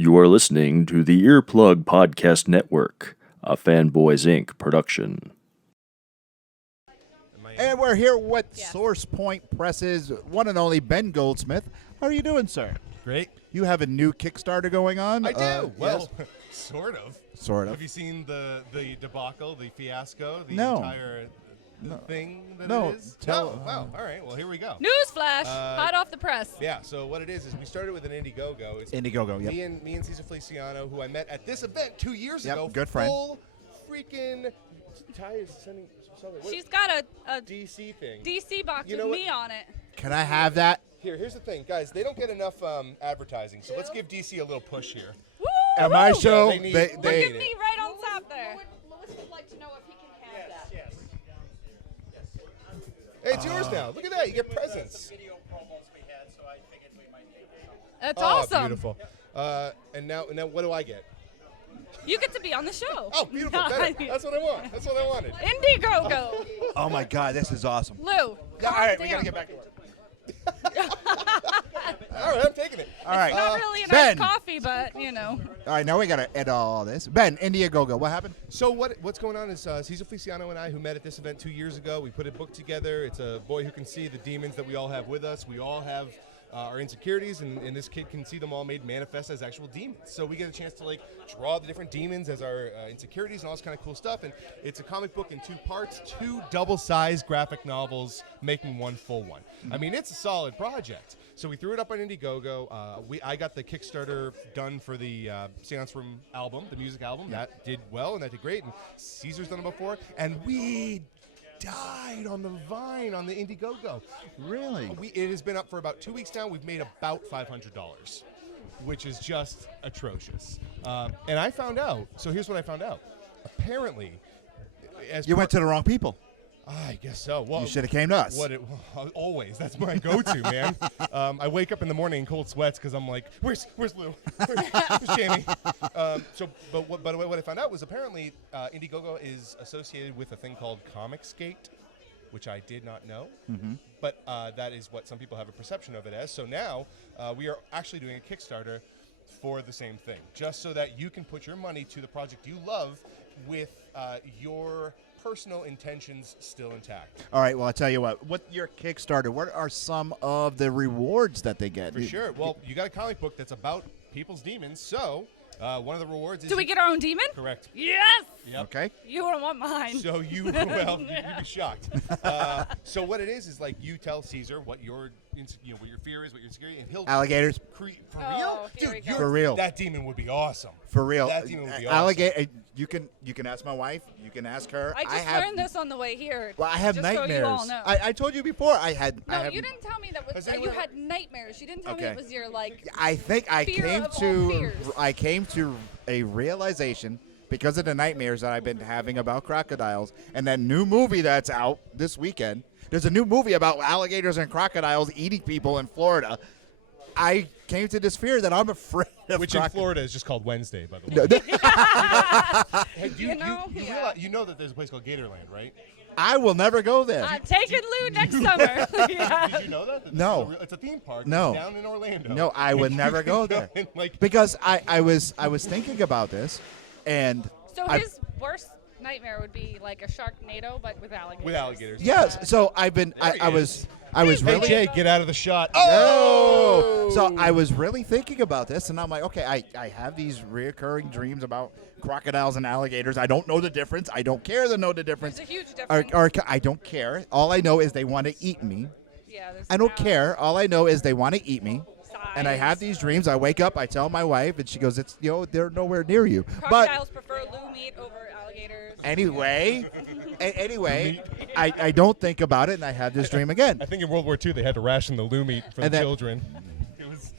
You are listening to the Earplug Podcast Network, a Fanboys Inc. production. And we're here with Source Point Press's one and only Ben Goldsmith. How are you doing, sir? Great. You have a new Kickstarter going on? I do. Well, yes. sort of. Sort of. Have you seen the debacle, the fiasco, the No. entire thing that No. it is? Tell- No. Wow. All right. Well, here we go. Newsflash! Hot off the press. Yeah. So what it is we started with an Indiegogo. It's Indiegogo, yep. Me and Cesar Feliciano, who I met at this event 2 years Yep, ago. good friend. Full freaking. Ty is sending something. What She's got a DC thing. DC box You know with what? me on it. Can I have that? Here's the thing, guys. They don't get enough advertising, so let's give DC a little push here. Woo! At my show, they need- they, Look they at me right on top there. Lewis would like to know if he can have that. Yes. Hey, it's yours now. Look at that. You get presents. Video promos we had, so I figured we might take this. That's Oh, awesome. beautiful. And now, what do I get? You get to be on the show. Oh, beautiful. Better. That's what I want. That's what I wanted. Indiegogo. oh my God, this is awesome. Lou. Yeah, all right, we calm gotta get down. back to work. All right, I'm taking it. All right, Not really a Ben. nice coffee, but you know. All right, now we gotta edit all this. Ben, Indiegogo, what happened? So what's going on is Cesar Feliciano and I, who met at this event 2 years ago, we put a book together. It's a boy who can see the demons that we all have with us. We all have our insecurities, and this kid can see them all made manifest as actual demons. So we get a chance to draw the different demons as our insecurities and all this kind of cool stuff. And it's a comic book in 2 parts, 2 double-sized graphic novels making one full one. I mean, it's a solid project. So we threw it up on Indiegogo. I got the Kickstarter done for the Seance Room album, the music album. That did well, and that did great. And Caesar's done it before. And we died on the vine on the Indiegogo. Really? It has been up for about 2 weeks now. We've made about $500, which is just atrocious. And I found out. So here's what I found out. Apparently, You went to the wrong people. I guess so. Well, You should have came to us. Always. That's my go-to, man. I wake up in the morning in cold sweats because I'm like, where's Lou? Where's Jamie? But what I found out was apparently Indiegogo is associated with a thing called Comicsgate, which I did not know. Mm-hmm. But that is what some people have a perception of it as. So now we are actually doing a Kickstarter for the same thing, just so that you can put your money to the project you love with your personal intentions still intact. All right, well, I'll tell you what your Kickstarter, what are some of the rewards that they get? For sure. Well, you got a comic book that's about people's demons, so one of the rewards is... Do we get our own demon? Correct. Yes. Yep. Okay. You don't want mine. So you'd be shocked. So what it is you tell Caesar what your fear is, what your insecurity, and he'll... Alligators. For Oh, real? here we Dude, go. For real. That demon would be awesome. For real. That demon would be awesome. Alligator. You can ask my wife. You can ask her. I just have, learned this on the way here. Well, I have just nightmares. So you all know. I told you before. I have. You didn't tell me that Has you anyone- had nightmares. You didn't tell me Okay. it was your I think I fear came of all to. fears. I came to a realization because of the nightmares that I've been having about crocodiles, and that new movie that's out this weekend. There's a new movie about alligators and crocodiles eating people in Florida. I came to this fear that I'm afraid of. Which in Florida is just called Wednesday, by the way. Hey, you know that there's a place called Gatorland, right? I will never go there. I'm taking Lou next summer. Yeah. Did you know that? No. It's a theme park. No. It's down in Orlando. No, I would never go there. And, Because I was thinking about this, and So I- his worst nightmare would be like a Sharknado, but with alligators. with alligators. yes. So I he was Hey, really. Jay, get out of the shot. Oh! So I was really thinking about this, and I'm like, okay, I have these reoccurring dreams about crocodiles and alligators. I don't know the difference. I don't care to know the difference. There's a huge difference. I don't care. All I know is they want to eat me. Yeah, there's I don't some care. All I know is they want to eat me. size. And I have these dreams. I wake up, I tell my wife, and she goes, "It's they're nowhere near you." Crocodiles prefer Lou meat over alligators. Anyway, I don't think about it, and I have this dream again. I think in World War II they had to ration the Lou meat for And the that- children. It was.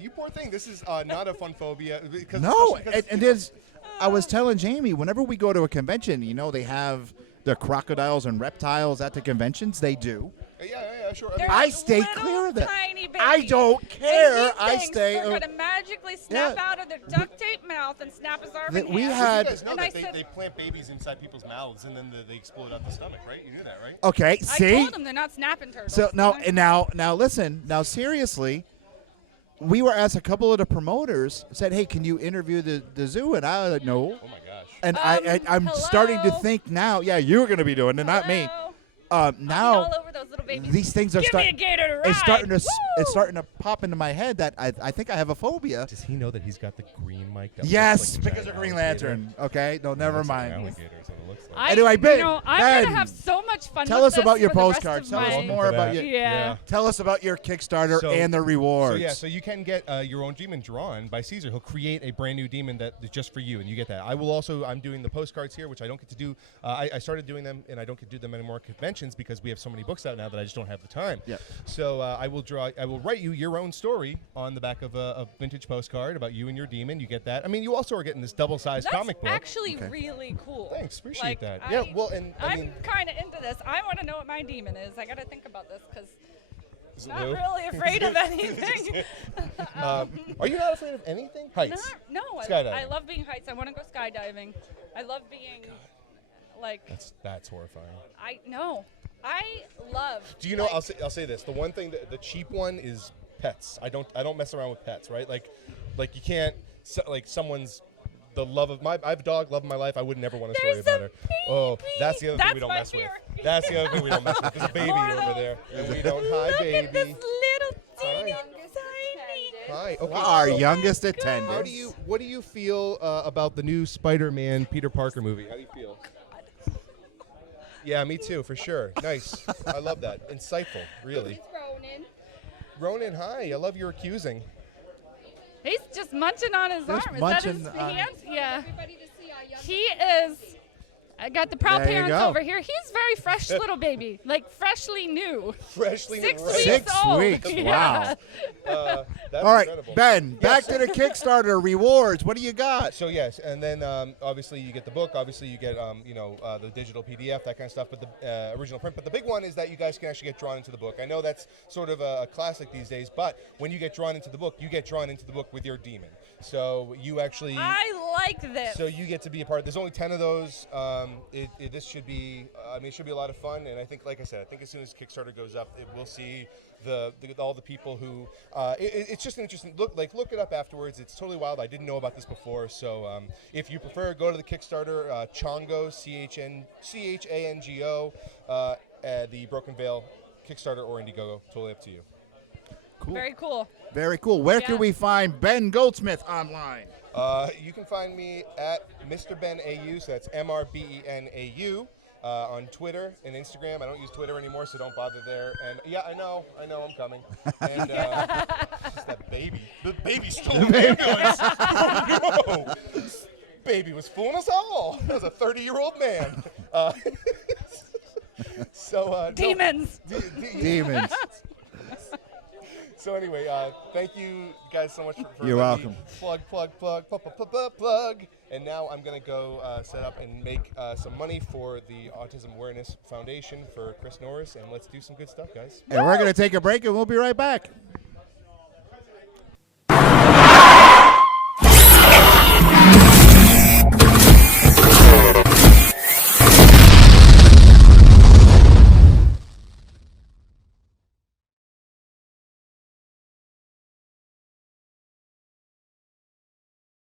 You poor thing. This is not a fun phobia. Because No, especially because and there's. I was telling Jamie, whenever we go to a convention, they have the crocodiles and reptiles at the conventions. They do. Yeah, sure. They're I like stay little clear of that. Tiny babies. I don't And care. he I thinks stay. They're gonna magically snap yeah. out of their duct tape mouth and snap his arm in We half. had- you guys know And that I said- they plant babies inside people's mouths and then they explode out the stomach, right? You knew that, right? Okay, I see. told them they're not snapping turtles. So now listen. Now seriously, we were asked, a couple of the promoters said, hey, can you interview the zoo? And I was like, no. Oh my gosh. And I'm starting to hello? think now, yeah, you're going to be doing it, not me. Hello? Now all over those little babies. these things are Give me a gator to ride. it's starting to Woo! it's starting to pop into my head that I think I have a phobia. Does he know that he's got the green mic? That Yes, looks like a because of giant Green alligator? Lantern. Okay, no, It never looks like an mind. alligator is what it looks like. Anyway, Ben, I'm Ben, gonna have so much fun. Tell with us about this your for the rest postcards. of Tell us my- more about your Yeah. Tell us about your Kickstarter So- and the rewards. So yeah, so you can get your own demon drawn by Cesar. He'll create a brand new demon that is just for you, and you get that. I'm doing the postcards here, which I don't get to do. I started doing them, and I don't get to do them anymore at conventions because we have so many books out now that I just don't have the time. Yeah. So I will write you your own story on the back of a vintage postcard about you and your demon. You get that. I mean, you also are getting this double-sized That's comic book. actually really cool. Thanks, appreciate Like, that. I- Yeah, well, and I I'm mean, kind of into this. I want to know what my demon is. I got to think about this because is it I'm not Lou? really afraid of anything. Are you not afraid of anything? Heights. No, Skydiving. I love being heights. I want to go skydiving. I love being like That's horrifying. I love. Do you know? like, I'll say this. The one thing that the cheap one is pets. I don't mess around with pets, right? Like you can't like someone's the love of my. I have a dog, love of my life. I would never want a story There's about a her. Oh, that's the other thing That's we don't my mess fear. with. That's the other thing we don't mess with. There's a baby More of over those. there, and we don't. Hi, Look baby. at this little Hi. teeny tiny. Hi. Okay. Our so youngest How attendant. do you? What do you feel about the new Spider-Man Peter Parker movie? How do you feel? Yeah, me too, for sure. Nice. I love that. Insightful, really. Ronan. Ronan, hi. I love your accusing. He's just munching on his Just arm. Is that his munching on- hand? Yeah. Everybody to see our young. He is. I got the proud There you parents go. over here. He's very fresh little baby, like freshly new. Freshly 6 right. weeks 6 old. weeks, Yeah. wow. That's All right, incredible. Ben, back to the Kickstarter rewards. What do you got? So yes, and then obviously you get the book. Obviously you get the digital PDF, that kind of stuff. But the original print. But the big one is that you guys can actually get drawn into the book. I know that's sort of a classic these days, but when you get drawn into the book, you get drawn into the book with your demon. So you actually. I like this. So you get to be a part. There's only 10 of those. This should be. It should be a lot of fun. And I think, like I said, I think as soon as Kickstarter goes up, we'll see all the people who. It's just an interesting look. Like look it up afterwards. It's totally wild. I didn't know about this before. So if you prefer, go to the Kickstarter Chongo CHANGO, the Broken Veil Kickstarter or Indiegogo. Totally up to you. Cool. Very cool. Very cool. Where Yeah. can we find Ben Goldsmith online? You can find me at Mr. Ben AU, so that's MRBENAU, on Twitter and Instagram. I don't use Twitter anymore, so don't bother there. And yeah, I know, I'm coming. And just that baby. The baby stole the ambulance. Oh, no. This baby was fooling us all. That was a 30-year-old man. Demons. Demons. So anyway, thank you guys so much for You're letting me welcome. plug. And now I'm going to go set up and make some money for the Autism Awareness Foundation for Chris Norris, and let's do some good stuff, guys. And we're going to take a break, and we'll be right back.